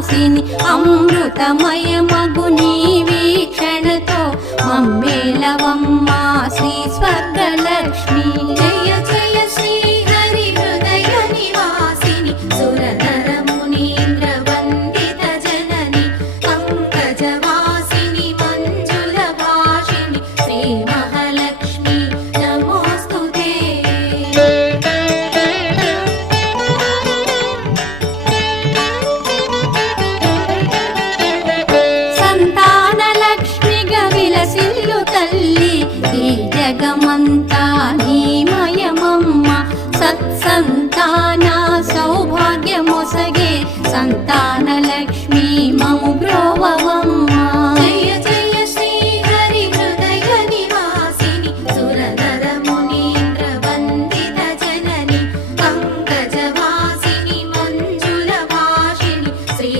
వాసిని అమృతమయమగు నీ వీక్షణతో మమ్మేలవమ్మా శ్రీ స్వర్గలక్ష్మి. జయ జయ శ్రీ హరి హృదయ నివాసిని సుర నర మునీంద్ర వందిత జనని పంకజవాసిని మంజుల భాషిని శ్రీ మహాలక్ష్మి నమోస్తుతే. సంతానలక్ష్మిగా విలసిల్లు తల్లి ఈ జగమంతా నీమయమమ్మ. సత్సంతాన సౌభాగ్యమొసగే సంతానలక్ష్మి మము బ్రోవవమ్మ.